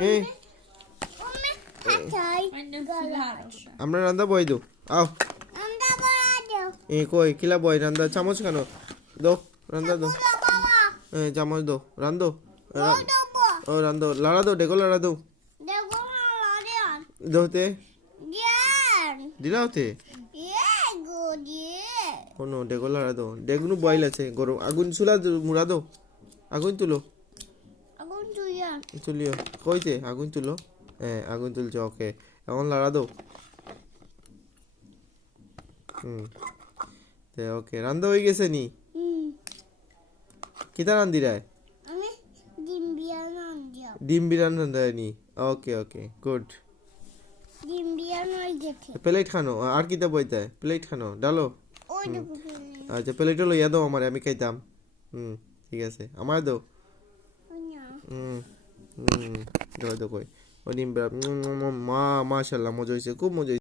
এ আমরা রান্দা বই দো আও এ কই কিলা বই রান্দা চামচ কেন দো রান্দা দো চামচ দো রান্দো ও রান্দো লাড়া দো ডেকো লাড়া দো দোতে দিলা হতে কোনো ডেকো লাড়া দো ডেগুনু বয়েল আছে গরম আগুন চুলা মুড়া দো আগুন তুলো তুলিও কইতে আগুন তুলো হ্যাঁ আগুন তুলছো ওকে এখন লাড়া দো ওকে রান্দা হয়ে গেছে নি কিতা রান্ধি রায় ডিম বিরিয়ানি রান্ধা নি ওকে ওকে গুড প্লেট খানো আর কিতা বইতে প্লেট খানো ডালো আচ্ছা প্লেটও লইয়া দাও আমার আমি খাইতাম ঠিক আছে আমার দাও দাও কই ও ডিম মা মাশাআল্লাহ মজা হয়েছে খুব মজা